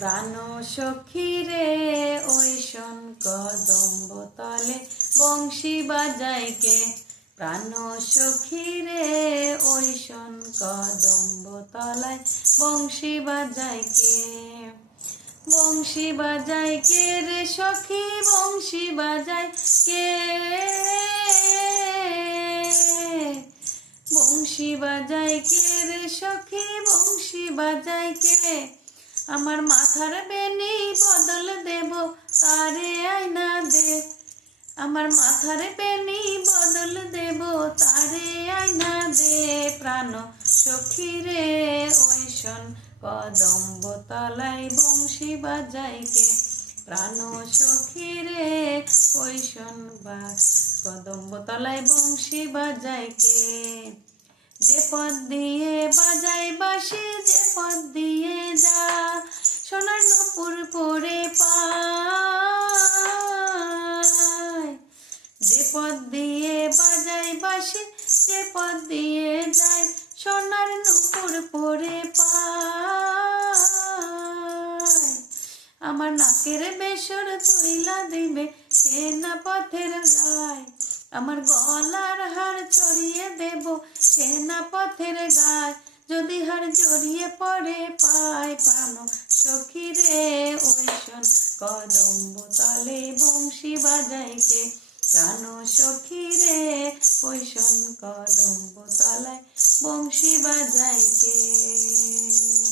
প্রাণ সখী রে ওই শোন কদম্ব তলে বংশী বাজায় কে। প্রাণ সখী রে ওই শোন কদম্ব তলায় বংশী বাজায় কে। বংশী বাজায় কে রে সখী বংশী বাজায় কে। বংশী বাজায় কে রে সখী বংশী বাজায় কে। আমার মাথার বেনি বদল দেব তারে আয়না দে। আমার মাথার বেনি বদল দেব তারে আয়না দে। প্রাণ সখী রে ওই শোন কদম্ব তলায় বংশী বাজায় কে। প্রাণ সখী রে ওই শোন কদম্ব তলায় বংশী বাজায় কে। যে পথ দিয়ে বাজাই বাঁশি যে পথ দিয়ে যা সোনার নূপুর পরে পায়। যে পথ দিয়ে বাজাই বাঁশি যে পথ দিয়ে যায় সোনার নূপুর পরে পায়। আমার নাকের বেসর তুইলা দিবে সে না পথের গায়। আমার গলার হার ছড়িয়ে দেব সে না পথের গায়। যদি হার জড়িয়ে পড়ে পায়। প্রাণ সখী রে ওই শোন কদম্ব তলে বংশী বাজায় কে। প্রাণ সখী রে ওই শোন কদম্ব তলায় বংশী বাজায় কে।